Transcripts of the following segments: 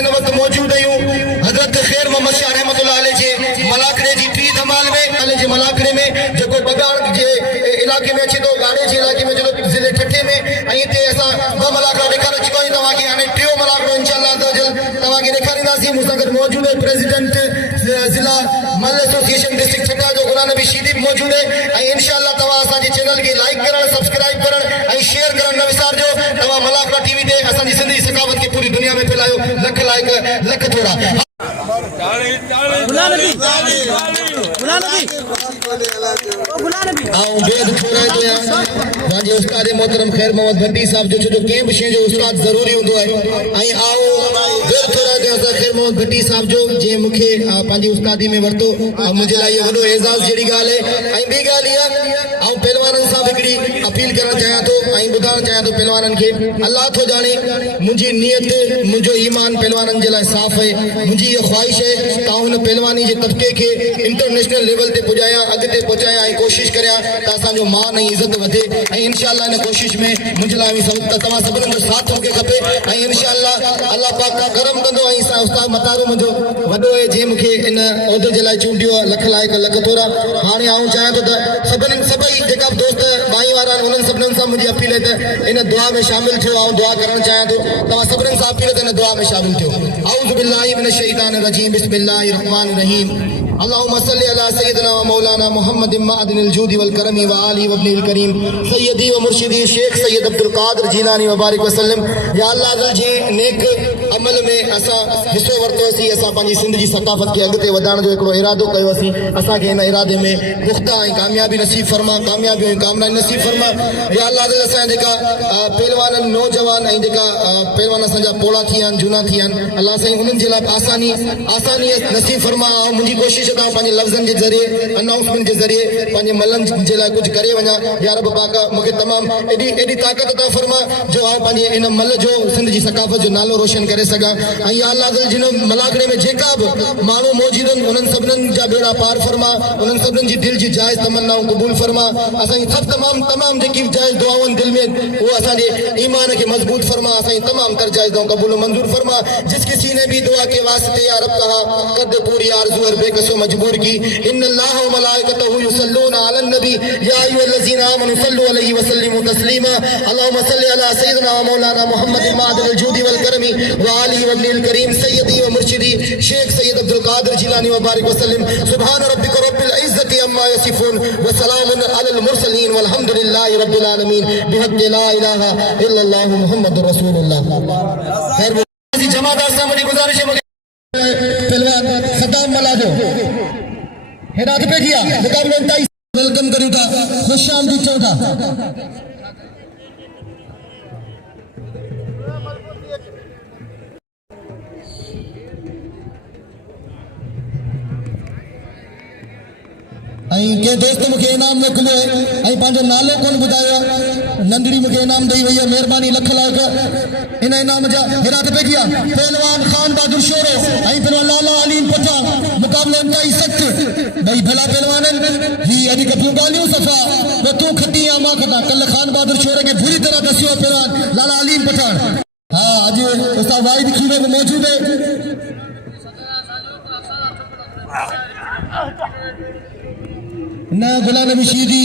इन वक्त मौजूद आहियूं हज़रत ख़ैर मोहम्मद शाह रहमतुल्लाह अलैह जे मलाकड़े जी टी धमाल में अलैह जे मलाकड़े में जेको बगाड़ जे इलाके में अचे थो गाड़े जे इलाके में जो ज़िले ठठे में ऐं हिते असां ॿ मलाकड़ा ॾेखारे चुका आहियूं तव्हांखे हाणे टियों मलाकड़ो इंशाअल्लाह तव्हांखे ॾेखारींदासीं मूंसां गॾु मौजूद है प्रेसिडेंट ज़िला मल एसोसिएशन डिस्ट्रिक्ट छठा जो गुलाम नबी शीदी मौजूद है ऐं इंशाअल्लाह तव्हां असांजे चैनल खे लाइक करण सब्सक्राइब करण ऐं शेयर करण न विसारजो तव्हां मलाकड़ा टीवी ते असांजी सिंधी सकावत खे पूरी दुनिया में फैलायो लख लाइक लख थोड़ा उस्ताद मोहतरम ख़ैर मोहम्मद भट्टी साहब जो छो कंहिं बि शइ जो उस्ताद ज़रूरी हूंदो आहे ऐं आओ ख़ैर मोहम्मद भट्टी साहब जो जंहिं मूंखे पंहिंजी उस्तादी में वरितो मुंहिंजे लाइ इहो वॾो एज़ाज़ जहिड़ी ॻाल्हि आहे ऐं ॿी ॻाल्हि इहा ऐं पहलवाननि सां बि हिकिड़ी अपील करणु चाहियां थो ऐं ॿुधाइणु चाहियां थो पहलवाननि खे अल्लाह थो ॼाणे मुंहिंजी नियत मुंहिंजो ईमान पहलवाननि जे लाइ साफ़ आहे मुंहिंजी इहा ख़्वाहिश आहे त हुन पहलवानी जे तबिके खे इंटरनेशनल लेवल ते पुॼायां अॻिते पहुचायां ऐं कोशिशि करियां त असांजो मान ऐं इज़त वधे ऐं इंशाअल्लाह इन कोशिशि में मुंहिंजे लाइ तव्हां सभिनीनि जो साथ मूंखे खपे ऐं इंशाअल्लाह अल्लाह पाक खां करम कंदो ऐं उस्ताद मतारो मुंहिंजो वॾो आहे जंहिं मूंखे इन उहिदे जे लाइ चूंडियो आहे लख लाइक लख थोरा हाणे आऊं चाहियां थो त सभई जेका बि दोस्त भाई वारा आहिनि उन्हनि सभिनीनि सां मुंहिंजी अपील आहे त इन दुआ में शामिल थियो ऐं दुआ करणु चाहियां थो तव्हां सभिनीनि सां अपील त इन दुआ में शामिल थियो औज़ु बिल्लाहि मिनश शैतानिर रजीम बिस्मिल्लाहिर रहमानिर रहीम अल्लाहुम्मा सल्लि अला सय्यिदिना व मौलाना मुहम्मद मादिनिल जूदी वल करमी व आलिहि व इब्निल करीम सय्यदी व मुर्शिदी शेख सैयद अब्दुल कादिर जीलानी व बारिक वसल्लम या अल्लाह जी नेक अमल में असां हिस्सो वरितोसीं असां पंहिंजी सिंध जी सकाफ़त खे अॻिते वधाइण जो हिकिड़ो इरादो कयोसीं असांखे हिन इरादे में पुख़्ता ऐं कामयाबी नसीब फरमा कामयाबियूं ऐं कामयाबी नसीब फरमा या अल्लाह असांजा जेका पहलवान नौजवान ऐं जेका पहलवान असांजा पोला थी विया आहिनि झूना थी विया आहिनि अल्लाह साईं उन्हनि जे लाइ आसानी नसीब फरमा ऐं मुंहिंजी कोशिशि आहे त पंहिंजे लफ़्ज़नि जे ज़रिए अनाउंसमेंट जे ज़रिए पंहिंजे मलनि जे लाइ कुझु करे वञा या रब पाक मूंखे तमामु एॾी ताक़त अता फरमा जो पंहिंजे इन मल जो सिंध जी सकाफ़त जो नालो रोशन करे सघां ऐं या अल्लाह जिन मलाकड़े में जेका बि माण्हू मौजूद आहिनि उन्हनि सभिनीनि जा बेड़ा पार फरमा उन्हनि सभिनीनि जी दिलि जी जाइज़ तमन्नाऊं क़बूल फरमा असांजी तमामु जेकी जाइज़ दुआऊं दिलि में वो असांजे ईमान के मजबूत फरमा असांजी तमामु तर जाइज़ दुआऊं क़बूल मंजूर फरमा जिस किसी ने भी दुआ के वास्ते या रब कहा कद पूरी आरज़ू और बेकसो मजबूर की इन्नल्लाह व मलाइकतहु युसल्लूना अलन नबी या अय्युहल्लज़ीना आमनू सल्लु अलैहि व सल्लिमू तस्लीमा अल्लाहुम्मा सल्लि अला सय्यिदिना व मौलाना मुहम्मद मादिनिल जूदी वल करमी व आलिहि व इब्निल करीम सय्यदी व मुर्शिदी शेख सैयद अब्दुल कादिर जीलानी व बारिक वसल्लम सुभान रब्बिका रब्बिल इज्जति अम्मा यसिफून व सलामुन अलल मुरसलीन वल्हम्दुलिल्लाहि रब्बिल आलमीन बिहक़्क़ि ला इलाहा इल्लल्लाह मुहम्मदुर रसूलुल्लाह खैर जमादार साहब की गुजारिश है पहलवान सद्दाम मलाजो हेरात पे किया मुकाबले में वेलकम करूं था खुश आमदीद चौथा के दोस्त मुझे इनाम मोकिलियो है पंहिंजो नालो कोन ॿुधायो नंदड़ी मुझे इनाम दी वही है मेहरबानी लख लाख इन इनाम जा हिरात पे किया पहलवान खान बहादुर शोरो पहलवान लाला अलीम पठान मुकाबले इंतहाई सख्त भाई भला पहलवान ही अॼु कपियूं ॻाल्हियूं सफ़ा तो तू खटी या मां खटा कल खान बहादुर शोरे के बुरी तरह दसियो पहलवान लाला अलीम पठान हाँ अॼु उस्ताद वाहिद खीरे में मौजूद है न गुलाम नबी शीदी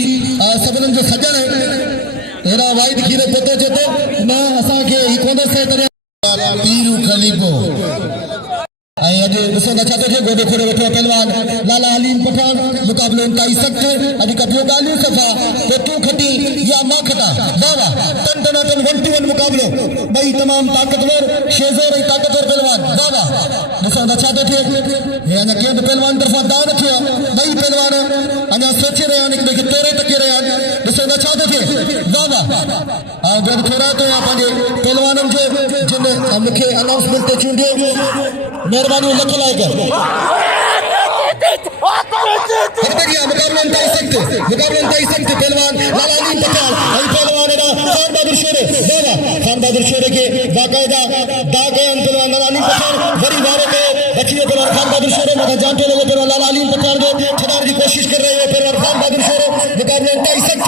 सभिनीनि जो सजण अहिड़ा वाहिद खीर पतो चए थो न असांखे ही कोन पीरू खलीफ़ो ऐं अॼु ॾिसो न छा थो थिए गोॾो खोड़े वेठो पहलवान लाला अलीम पठान मुक़ाबिलो इंतहाई सख़्त अॼु कपियूं ॻाल्हियूं सफ़ा तो तूं खटी या मां खटा वाह वाह टन टन टन 1-1 मुक़ाबिलो ॿई तमामु ताक़तवर शेज़ोर ऐं ताक़तवर पहलवान वाह वाह ॾिसो न छा थो थिए हे अञा कंहिं बि पहलवान तरफ़ां दाव न थियो आहे ॿई पहलवान अञा सोचे रहिया आहिनि हिक ॿिए खे तोड़े टके रहिया आहिनि ॾिसो न छा थो थिए वाह वाह ऐं गॾु थोरा थो पंहिंजे पहलवाननि जो जिन मूंखे अनाउंसमेंट ते चूंडियो मेहरबानी लख लाइक मुकाबला इंतहाई सख्त पहलवान लाला अलीम पठान पहलवान खान बहादुर शोरे खान बहादुर शोरे के बाकायदा दाग पहलवान लाला अलीम पठान वरी वारे के बची पहलवान खान बहादुर शोरे मगर जानते लोग पहलवान लाला अलीम पठान को छड़ाने की कोशिश कर रहे हैं पहलवान खान बहादुर शोरे मुकाबला इंतहाई सख्त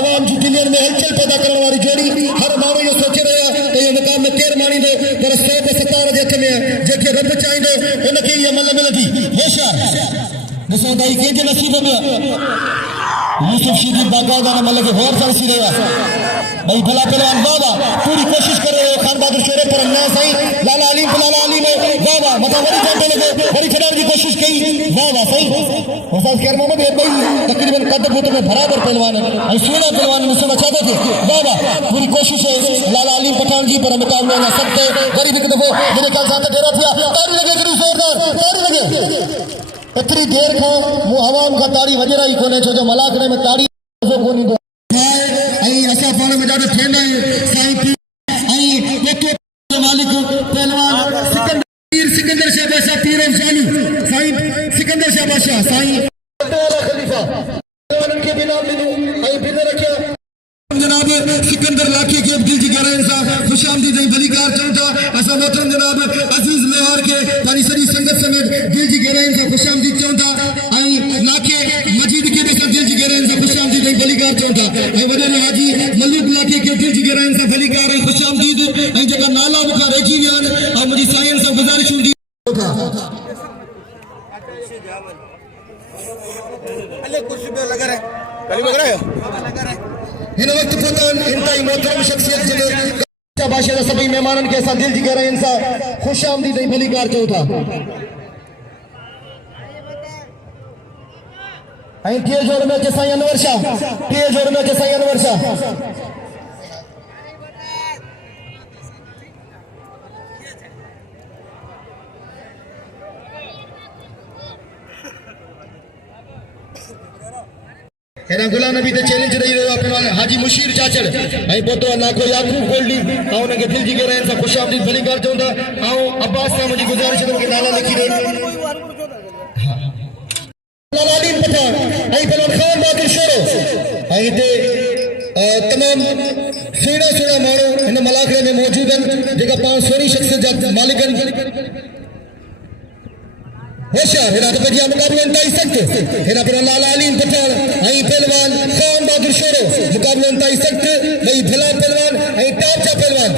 आवाम की दिलियन में हलचल पैदा करने वाली जोड़ी हर माण्हू ये सोचे रहे तो ये मुकाम में केर मानी दो पर 100 ते 17 जे मिलती होशियार ॾिसो त ही कंहिंजे नसीब में यूसुफ शीदी बाकायदा न मतलब होर सरसी रहा भाई भला पहलवान बाबा पूरी कोशिश कर रहे हो खान बहादुर शोरे पर ना सही लाला अली ने बाबा मतलब बड़ी जानते लगे बड़ी खिलाड़ी की कोशिश की बाबा सही होसास खैर मोहम्मद एक भाई तकरीबन कद फुट में बराबर पहलवान है और 16 पहलवान में से चाहते थे बाबा पूरी कोशिश है लाला अली पठान जी पर मुकाबले ना सकते गरीब एक दफो मेरे ख्याल साथ डेरा था तारी लगे करी जोरदार तारी लगे इतनी देर का वो आवाम का ताड़ी वजरा ही कोने छो जो मलाकड़े में ताड़ी कोनी दो आई असा पाण में ॾाढो ठेंदा आहियूं साईं आई एके मालिक पहलवान सिकंदर शाह बादशाह पीर अफसानी साईं सिकंदर शाह बादशाह साईं खलीफा उन्हनि खे बि नाम ॾिनो ऐं बिल रखिया जनाब सिकंदर लाठी के दिल जी गहराई सां खुशामदीद ऐं भलीकार चऊं था असां मोहतरम जनाब अज़ीज़ लोहार के पंहिंजी सॼी संगत समेत दिल जी गहराई सां खुशामदीद चऊं था ऐं लाखे मजीद के भी असां दिल जी गहराई सां खुशामदीद ऐं भलीकार चऊं था ऐं वॾे हाजी मलिक लाठी के दिल जी गहराई सां भलीकार ऐं खुशामदीद ऐं जेका नाला मूंखां रहिजी विया आहिनि ऐं मुंहिंजी साईं सां गुज़ारिश हूंदी हिन वक्त फतान इंतहाई मोहतरम शख्सियत जने बादशाह सभी मेहमानन के साथ दिल जी गहराई सां खुशामदीद ऐं भलीकार चऊं था ऐं टीह जोड़ में अचे साईं अनवर शाह टीह जोड़ में अचे साईं अनवर शाह हेरा गुलाम नबी ते चैलेंज रही रहियो आहे पहलवान हाजी मुशीर चाचड़ ऐं पोतो नाको याकूब गोल्डी ऐं हुनखे दिल जी गहराई सां खुशामदीद भलीकार चऊं था ऐं अब्बास सां मुंहिंजी गुज़ारिश आहे मूंखे नाला लिखी ॾे लाला अली पठान ऐं पहलवान खान बहादुर शोरो ऐं हिते तमाम सुहिणा माण्हू हिन मलाखड़े में मौजूद आहिनि जेका पाण सोनी शख्सियत जा मालिक आहिनि होशियार हेरा तो बढ़िया मुकाबला इंतहाई सख्त हेरा पर लाला अली पठान ऐं पहलवान खान बहादुर शोरो मुकाबला इंतहाई सख्त भई भला पहलवान ऐं टॉप जा पहलवान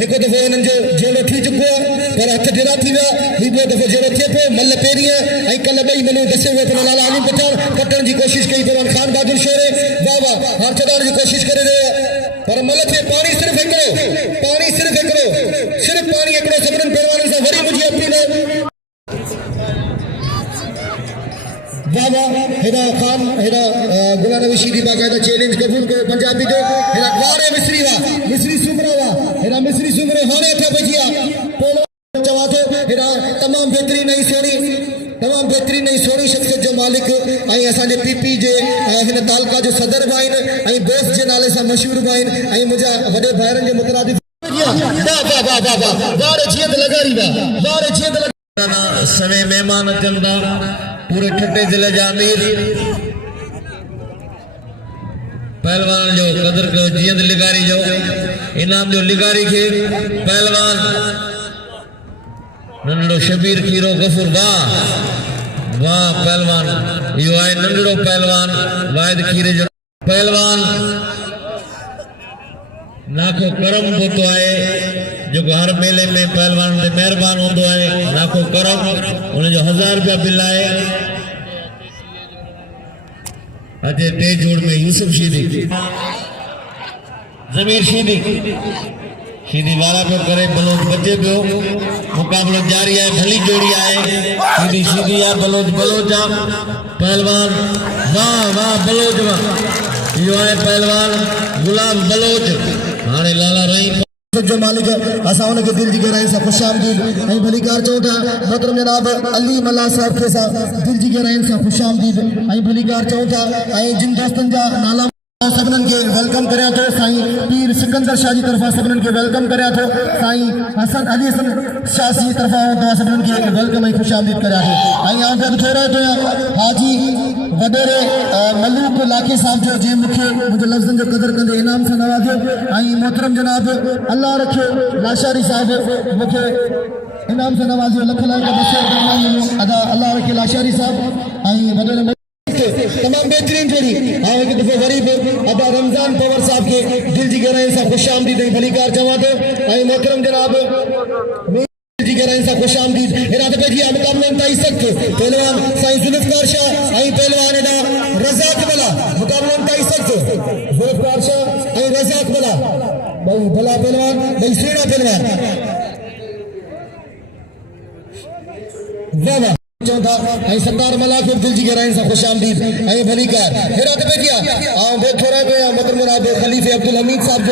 हिकु दफ़ो हिननि जो जोड़ो थी चुको आहे पर हथ ढिरा थी विया हीउ ॿियो दफ़ो जोड़ो थिए पियो मल पहिरीं ऐं कल्ह ॿई मनु दसे हुए पर लाला अली पठान कटण जी कोशिश कई पहलवान खान बहादुर शोरे वाह वाह हार छॾाइण जी कोशिश करे रहियो आहे पर मल थे पाणी सिर्फ़ु हिकिड़ो सिर्फ़ु पाणी हिकिड़ो सभिनीनि पहलवाननि सां वरी मुंहिंजी अपील बाबा हेरा खान हेरा गुलाम नबी शीदी बाकायदा चैलेंज कबूल कयो पंजाबी जो हेरा वारे मिस्री सुमरा हेरा मिस्री सुमरो हाणे अठ बजिया चवा थो हेरा तमाम बेहतरीन ऐं सोणी शख्सियत जो मालिक ऐं असांजे पीपी जे हिन तालका जो सदर बि आहिनि ऐं दोस्त जे नाले सां मशहूर बि आहिनि ऐं मुंहिंजा वॾे भाइरनि जे मुतरादिफ समय मेहमान अचनि था पूरे ठट्टे जिले जा अमीर पहलवान जो कदर कयो जीअं लिगारी जो इनाम जो लिगारी खे पहलवान नंढड़ो शबीर खीरो गफूर वाह पहलवान इहो आहे नंढड़ो पहलवान वाहिद खीरे जो पहलवान नाखो करम पोतो आहे जेको हर मेले में पहलवान ते महिरबान हूंदो आहे नाखो करम उनजो 1000 रुपया बिल आहे अजे टे जोड़ में यूसुफ शीदी जमीर शीदी वाला पे करे बलोच बचे पियो मुकाबलो जारी है भली जोड़ी आहे शीदी है बलोच पहलवान वाह बलोच यो है पहलवान गुलाम बलोच हाणे लाला रही जो मालिक असां उनखे दिल जी गहराई सां खुशामदीद ऐं भलीकार चऊं था मोहतरम जनाब अली मल्ला साहब खे सां दिल जी गहराई सां खुशामदीद ऐं भलीकार चऊं था ऐं जिन दोस्तनि जा नाला सभिनीनि खे वेलकम करियां थो साईं पीर सिकंदर शाह जी तरफ़ां सभिनीनि खे वेलकम करियां थो साईं हसन अली हसन शाह जी तरफ़ां सभिनीनि खे वेलकम ऐं खुशामदीद करियां थो ऐं आउं गॾु थो रहियो आहियां हाजी वॾेरे मलूक लाखे साहब जो जंहिं मूंखे मुंहिंजे लफ़्ज़नि जो क़दुरु कंदे इनाम सां नवाज़ियो ऐं मोहतरम जनाब अल्लाह रखियो लाशारी साहिब मूंखे इनाम सां नवाज़ियो लख लाख अदा अल्लाह रखियो लाशारी साहिब ऐं वॾेरे तमाम बेहतरीन जोड़ी हाँ एक दफे गरीब अदा रमजान पवर साहब के दिल जी गहराई सां खुशामदीद भलीकार चवा थो ऐं मोहतरम जनाब दिल जी गहराई से खुशामदीद इरादे पे जी मुकाबले इंतहाई सख्त पहलवान साईं जुल्फकार शाह आई पहलवान एडा रज़ाक भला मुकाबले इंतहाई सख्त जुल्फकार शाह आई रज़ाक भला भाई भला पहलवान भाई सीधा पहलवान वाह वाह चौथा आई सरदार मलाकुर दिल जी गहराई से खुशामदीद आई भलीकार इरादे पे किया आओ बे थोड़ा पे मतलब मुराद खलीफे अब्दुल हमीद साहब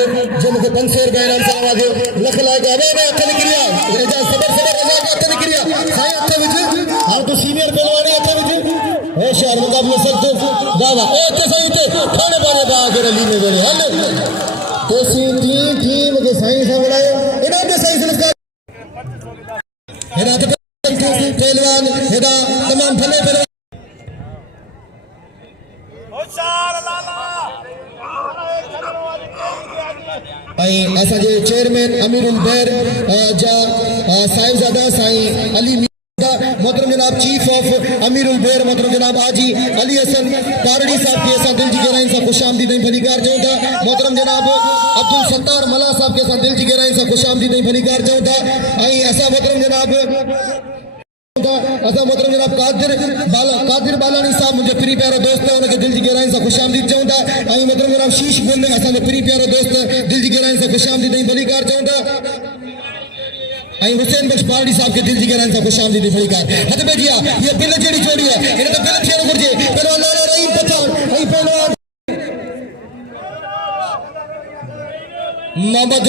जो मुझे 500 रुपए इनाम से नवाजे लख लाए आवे में अखल क्रिया रेजा सबर सबर रजा के अखल क्रिया साईं अथे विच हां तो सीनियर पहलवान अथे विच ए शहर मुकाबले सख्त वाह वाह ए ते सही ते खाने वाले बा के रली में वेले हल तो सी टीम के साईं से बुलाए इनाम के साईं से इरादे पहलवान हेदा तमाम भले पहलवान आई असा जे चेयरमैन अमीरुल बैर जा साहिबजादा साईं अली मोहतरम जनाब चीफ ऑफ अमीरुल बैर मोहतरम जनाब आजी अली हसन कारड़ी साहब के साथ दिल जी गहराई से खुशामदीद भलीकार चऊं था मोहतरम जनाब अब्दुल सत्तार मला साहब के साथ दिल जी गहराई से खुशामदीद भलीकार चऊं था आई असा मोहतरम जनाब असा मोहतरम जनाब कादिर बालानी साहब मुझे प्री प्यारा दोस्त है उनके दिल जी गहराई से खुशामदीद चऊं था आई मोहतरम जनाब शीश बुल असा प्री प्यारा दोस्त दिल जी गहराई से खुशामदीद भलीकार चऊं था आई हुसैन बख्श पार्टी साहब के दिल जी गहराई से खुशामदीद भलीकार हद पे जिया ये बिल जेडी जोड़ी है इने तो बिल थियण घुर्जे पहलवान लाला रहीम पठान आई पहलवान मोहम्मद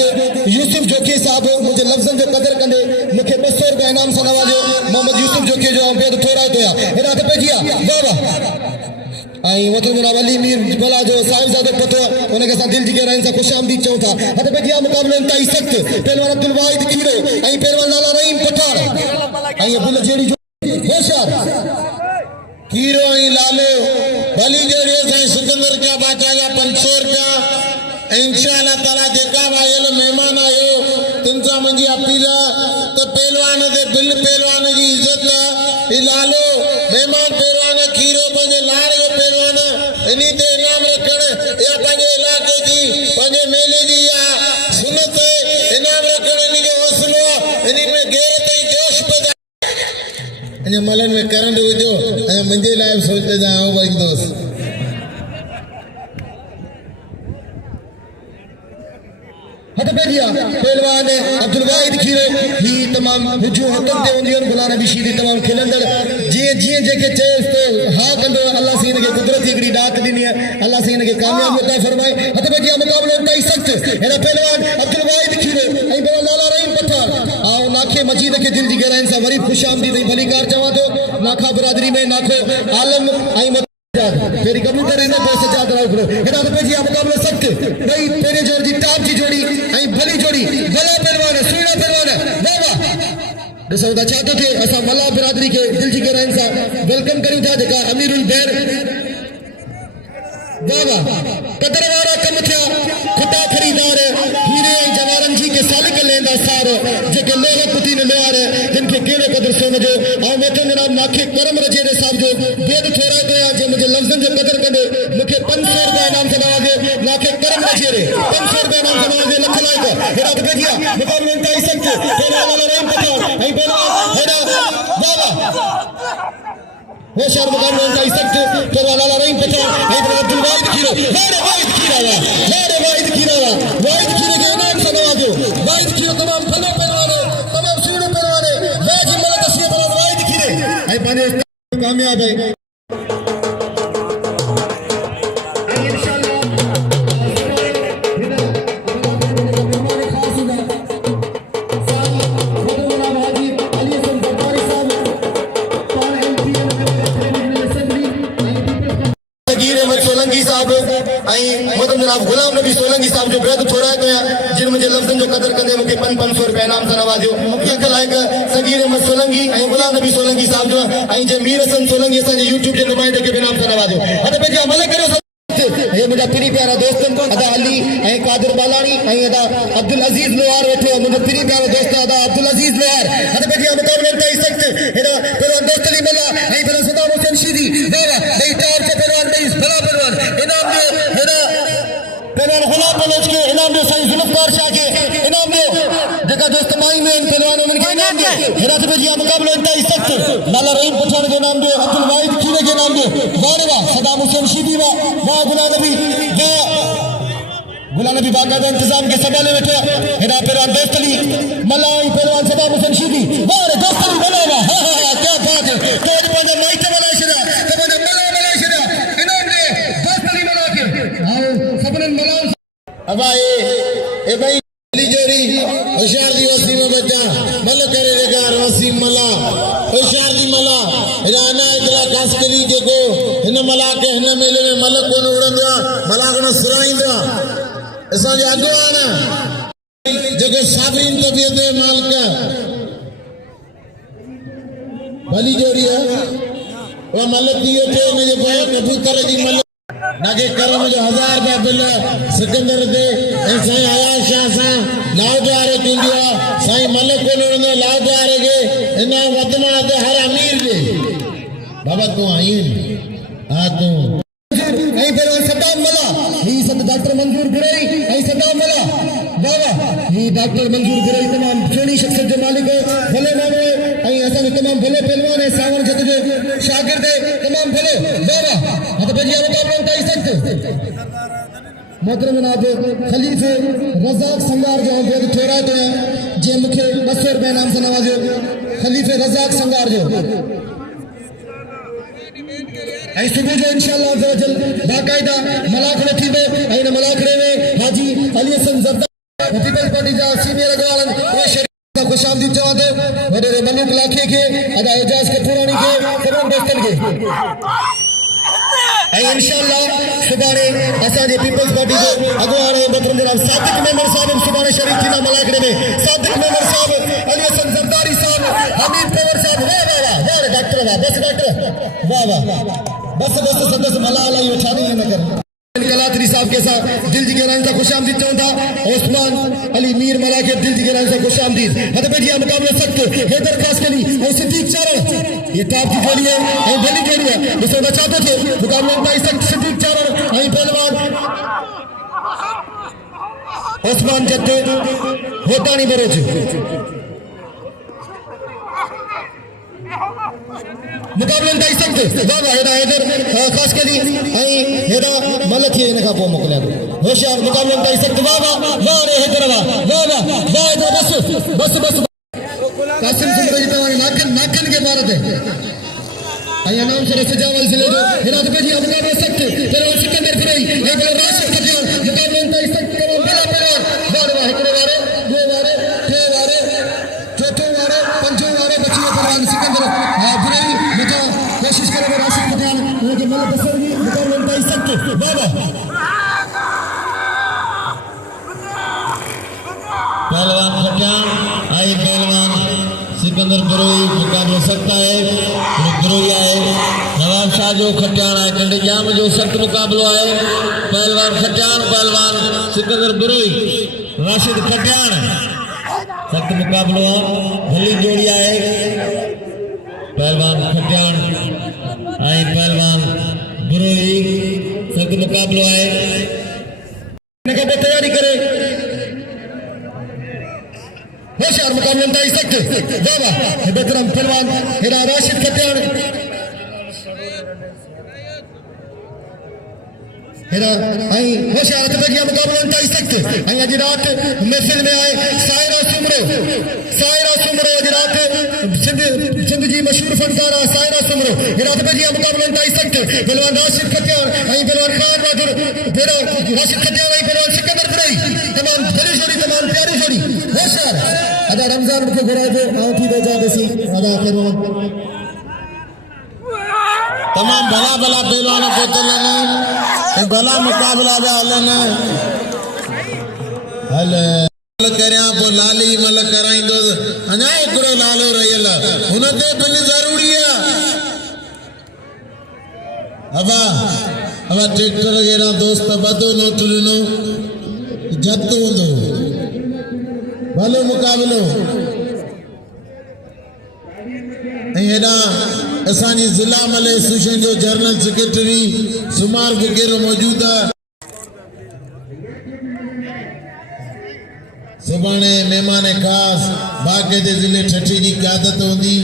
यूसुफ जोकी साहब मुझे लफ्जन जो कदर कंदे मुखे 200 रुपया इनाम से नवाजो मोहम्मद यूसुफ जोकी जो बेद थोड़ा तो इरा पे जिया वाह वाह आई मतलब जनाब अली मीर भला जो साहिबजादे पतो उनके साथ दिल जी गहराई से खुशामदीद चऊं था हद पे जिया मुकाबले इंतहाई सख्त पहलवान अब्दुल वाहिद खीरो आई पहलवान लाला रहीम पठान आई अब्दुल जेडी जो होशियार खीरो आई लालो भली जेडी से सिकंदर का बाचाला 500 रुपया इंशाअल्लाह ताला जेका भाईल मेहमान आयो तुमसा मुंहिंजी अपील तो पहलवान दे बिल पहलवान जी इज्जत इलालो मेहमान पहलवान खीरो पंहिंजे लाड़ जो पहलवान इन्हीं ते इनाम रखण या पंहिंजे इलाके जी पंहिंजे मेले जी या सुनत इनाम रखण इन्हीं जो हौसलो इन्हीं में गैरत ऐं जोश पैदा अञा मलन में करंट विझो ऐं मुंहिंजे लाइ सोचते जा आओ भाई दोस्त पहलवान अब्दुल वाहिद खीरे ही तमाम हुजू हकम ते उंदियन गुलाम नबी शीदी तमाम खिलंदड़ जे जे जेके चेस तो हा कंदो अल्लाह सीन के कुदरत हिकड़ी डाक दिनी है अल्लाह सीन के कामयाबी अता फरमाए हद पे जिया मुकाबलो इंतहाई सख्त एना पहलवान अब्दुल वाहिद खीरे आई बेरा लाला रहीम पठान आओ नाखे मजीद के दिल जी गहराई से वरी खुशामदीद भलीकार चवा तो नाखा बिरादरी में नाखो आलम आई फेरी कबूतर इन दोस्त जात राखो हेदा पे जी मुकाबले सख्त भाई तेरे जोर जी टाप जी जोड़ी आई भली जोड़ी भला पहलवान सुना पहलवान वाह वाह दसो दा चाहतो थे असा मला बिरादरी के दिल जी गहराई से वेलकम करूं था जेका अमीरुल बैर वाह वाह कदर वारा कम थिया खुदा खरीदार हीरे जवारन जी के सालिक लेंदा सार जेके लोह पुती ने लोहार जिनके केड़े कदर सोन जो आ मोते जनाब नाखे करम रजे दे साहब जो बेद थोड़ा तो जे मुझे लफ्जन जो कदर कंदे मुखे 500 रुपया इनाम से नवाजे नाखे करम रजे रे 500 रुपया इनाम से नवाजे लख लायक हेरा तो गजिया मुकाबले इंतहाई सख्त पहलवान वाला रहीम पठान आई पहलवान हेरा वाह वाह होशियार मुकाबले इंतहाई सख्त पहलवान वाला रहीम पठान आई अब्दुल वाहिद खीरो वाहिद खीरा वाहिद खीरे के इनाम से नवाजो वाहिद खीरो तमाम भले पहलवान तमाम सीधे पहलवान वाजी मलक असी पहलवान वाहिद खीरे आई पाने कामयाब है सोलंकी साहब मतलब जनाब गुलाम नबी सोलंकी साहब जो बेहद थोड़ा है जिन मुझे लफ्जन जो कदर कंदे मुझे 500 रुपया इनाम से नवाजो मुख्य खलायक सगीर अहमद सोलंकी गुलाम नबी सोलंकी साहब जो जे मीर हसन सोलंकी असांजे यूट्यूब के नुमाइंदे के इनाम से नवाजो अद पे अमल करो ये मुझा प्री प्यारा दोस्तन अदा अली कादिर बालानी अदा अब्दुल अजीज लोहार बैठे मुझे प्री प्यारा दोस्त अदा अब्दुल अजीज लोहार अद पे मुकाबले इंतहाई सख्त हेदा पहलवान दोस्त अली मल्ला पहलवान सदाम हुसैन शीदी वाह नहीं टावर के पहलवान नहीं भला पहलवान इनाम दे हेदा पहलवान गुलाम बलोच के इनाम दे साईं जुल्फकार शाह के इनाम दे जगह दोस्त माई में पहलवानों में के नाम दे हेरात पे जिया मुकाबला इंतहा सख्त लाला रहीम पठान के नाम दे अब्दुल वाहिद खीरे के नाम दे वाह वाह सदाम हुसैन शीदी वाह गुलाम नबी बाकायदा इंतजाम के सवाले बैठे हेरा पहलवान दोस्त अली मलाई पहलवान सदाम हुसैन शीदी वाह दोस्त अली बनावा हां क्या बात है तोड़ पंजा माइटे वाला शरा तबने मला वाला शरा इनाम दे दोस्त अली बना के आओ सबने मला अब ए भाई अली जोरी होशियार दी वसीम बच्चा मल करे देगार वसीम मला होशियार दी मला राना इतला खास कली जेको इन मला के इन मेले में मल कोन उड़ंदा मला कोन सुराइंदा असा जो अगवाना जेको साबरीन तबीयत मालिक भली जोरी है वो मल दियो थे मुझे भाई कबूतर जी मल नाके करम जो 1000 रुपया बिल सिकंदर दे ऐसे आया शाह सा लाओ जारे इंडिया साईं मलिक को ने लाओ जारे के इना वदना दे हर अमीर दे बाबा तू आइन आ तू नहीं फिर सदाम मला ही सब डॉक्टर मंजूर गुरई ऐ सदाम मला बाबा ही डॉक्टर मंजूर गुरई तमाम छोटी शख्सियत जो मालिक है भले मानो ऐ असा तमाम भले पहलवान है सावन जत जो शागिर्द है तमाम भले बाबा हत बजिया मुकाबला उठाई सकते मोहतरम जनाब खलीफे रज़ाक संगार जो बेद थोड़ा तो है जे मुखे 200 रुपए नाम से नवाजो खलीफे रज़ाक संगार जो ऐ सुबह जो इंशाअल्लाह फजल बाकायदा मलाखड़े थीबो ऐ मलाखड़े में हाजी अली हसन जरदा पीपल्स पार्टी जा सीनियर अगवालन वो शरीफ का खुशामदीद जवाब दे वडे मलिक लाखे के अदा एजाज के पुरानी के तमाम दोस्तन के इंशाअल्लाह सुबाने असाजे पीपल्स पार्टी के अगवाने बतरम जनाब सादिक मेमर साहब सुबाने शरीफ थी मलाखड़े में सादिक मेमर साहब अली हसन जरदारी साहब हमीद कंवर साहब वाह वाह वाह डॉक्टर वाह बस डॉक्टर वाह वाह बस सदस्य मला अलाई उठानी है नगर कलात्री साहब के साथ दिल जी के रान से खुशामदीद चाहता उस्मान अली मीर मला के दिल जी के रान से खुशामदीद हद पे जी मुकाबला सख्त हैदर खास के लिए और सिद्दीक चारण ये टॉप की जोड़ी है और बड़ी जोड़ी है जिसे बचाते थे मुकाबला का सख्त सिद्दीक चारण आई पहलवान उस्मान जत्ते होता नहीं बरोज मुकाबला दाई सकते बाबा हेदा हैदर खास के लिए आई हेदा मलक ये इनका पो मोकला होशियार मुकाबला दाई सकते बाबा वाह रे हैदर वाह हैदर बस कासिम सुमरे जी तवानी नाखन के भारत है आई नाम से सजावल जिले जो हेदा पे जी मुकाबला सकते फिर सिकंदर फिरई ये बोले राशिद खटियान मुकाबला दाई सकते करो बड़ा बड़ा वाह एकड़े वारे दो वारे टे वारे चौथे वारे पंजो वारे बचिए पहलवान सिकंदर कोशिश करेंगे राशिद खटियान लेकिन मतलब बसर भी मुकाबला दाई सकते बाबा पहलवान खटियान आई पहलवान सिकंदर बिरोई मुकाबला सकता है बिरोई आए नवाब शाह जो खटियान आए कंडे जाम जो सख्त मुकाबलो आए पहलवान खटियान पहलवान सिकंदर बिरोई राशिद खटियान सख्त मुकाबलो भली जोड़ी आए पहलवान खटियान आई पहलवान बिरोई सख्त मुकाबलो आए तैयारी करे होशियार मुकाबला दाई सकते बाबा बेहतरम पहलवान हेरा राशिद खटियान हेरा आई होशियार तबकिया मुकाबला दाई सकते आई आज रात महफिल में आए सायरा सुमरो आज रात सिंध जी मशहूर फनकारा सायरा सुमरो हेरा तबकिया मुकाबला दाई सकते पहलवान राशिद खटियान आई पहलवान खान बहादुर बेरा राशिद खटियान आई पहलवान सिकंदर बिरोई तमाम बड़ी जोड़ी तमाम प्यारी जोड़ी होशियार अदा रमजान के घुरा दे आउटी दे जा देसी अदा करो तमाम भला पहलवानों को चलना भला मुकाबला बे हलना हले करया पो लाली मल कराइंदो अना एकड़ो लालो रहियल हुन ते बिल जरूरी है अब ट्रैक्टर गेरा दोस्त बदो नो तुलनो जत्तो दो भलो मुकाबलो हेडा असानी जिला मल एसोसिएशन जो जनरल सेक्रेटरी सुमार बुकेरो मौजूद है सब सुभाणे मेहमान खास बाक़ायदे ज़िले ठठी जी क़यादत हूंदी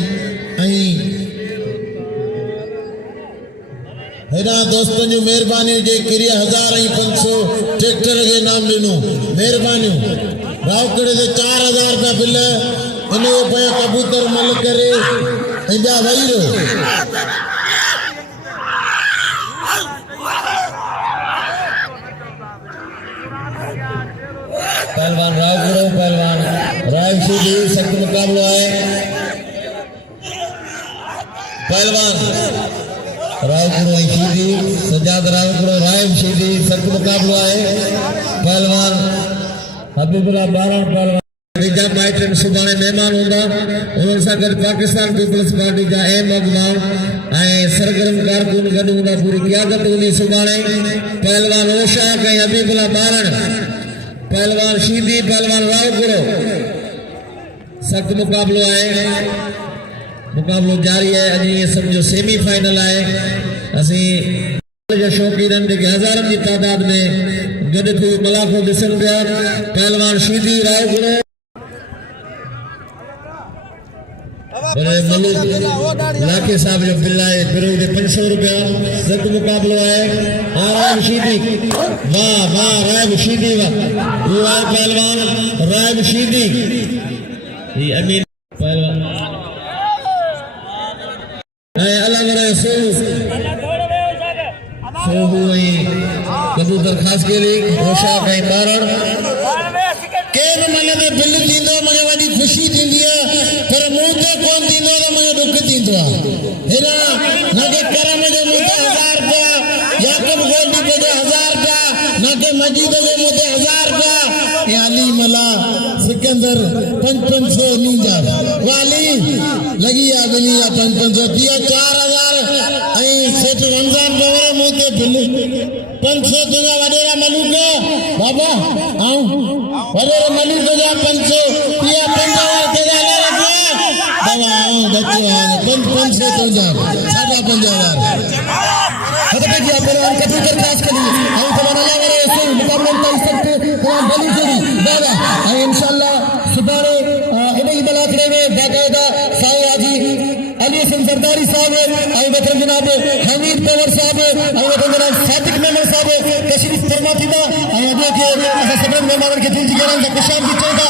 हेॾा दोस्तनि जूं महिरबानियूं जे किरिया 1500 ट्रैक्टर खे इनाम ॾिनो महिरबानियूं रावकड़े ते 4000 रुपया बिल इन जो पियो कबूतर मल करे ऐं ॿिया वही रहो पहलवान रावपुरो पहलवान रायशीदी सख्त मुकाबलो है पहलवान रावपुरो शीदी सजाद रावपुरो रायशीदी सख्त मुकाबलो है पहलवान हबीबुल्लाह बारण पहलवान रिजा माइटन सुभाणे मेहमान हूंदा उन्हनि सां गॾु पाकिस्तान पीपल्स पार्टी जा अहम अॻवान ऐं सरगर्म कारकुन गॾु हूंदा पूरी क़यादत हूंदी सुभाणे पहलवान ओशाक ऐं हबीबुल्लाह बारण पहलवान शीदी पहलवान रावपुरो सख्त मुकाबलो है मुकाबलो जारी है अॼु ये समझो सेमीफाइनल है असी शौकीन जेके हज़ारनि की तादाद में गॾु थी मुलाक़ो ॾिसनि पिया पहलवान शीदी रावपुरो लाखे साहब जो बिल है बिरो दे 500 रुपया सख्त मुकाबलो है आराम शीदी वाह वाह रायब शीदी वाह वो है पहलवान रायब शीदी ये अमीन पहलवान है अलग सो हुई कबूतर खास के लिए होशा कहीं मारण के मन में बिल दींदो मुझे वडी खुशी थींदी है पर मुंह ते कोन दींदो तो मुझे दुख थींदो आहे हेरा न के करम जो मुझे 1000 रुपया याकूब गोल्डी के 1000 रुपया न के मजीद के मुझे 1000 रुपया ये अली मला सिकंदर 500 नींजा वाली लगी आ बनिया 500 दिया 4000 आई सेठ रमजान बवरे मुंह ते बिल 500 तुझा वडेरा मलूक बाबा आऊं वडेरा मलूक जा 500 पिया 50 तेरा ले रखा बाबा आऊं बच्चो 500 तुझा 5000 हद पे किया पर कबूतर खास के लिए हम तमाम लगा रहे हैं मुकाबले में सकते तमाम बली जोड़ी बाबा इंशाल्लाह सुबारे इन्हीं बलाकड़े में बाकायदा साईं हाजी अली हसन सरदारी साहब आई बतन जनाब हमीद पवर साहब आई बतन जनाब सादिक मेमन साहब तशरीफ फरमा थींदा ऐं अॼु के असां सभिनी महिमाननि खे दिलि जी गहराई सां ख़ुशामदीद चऊं था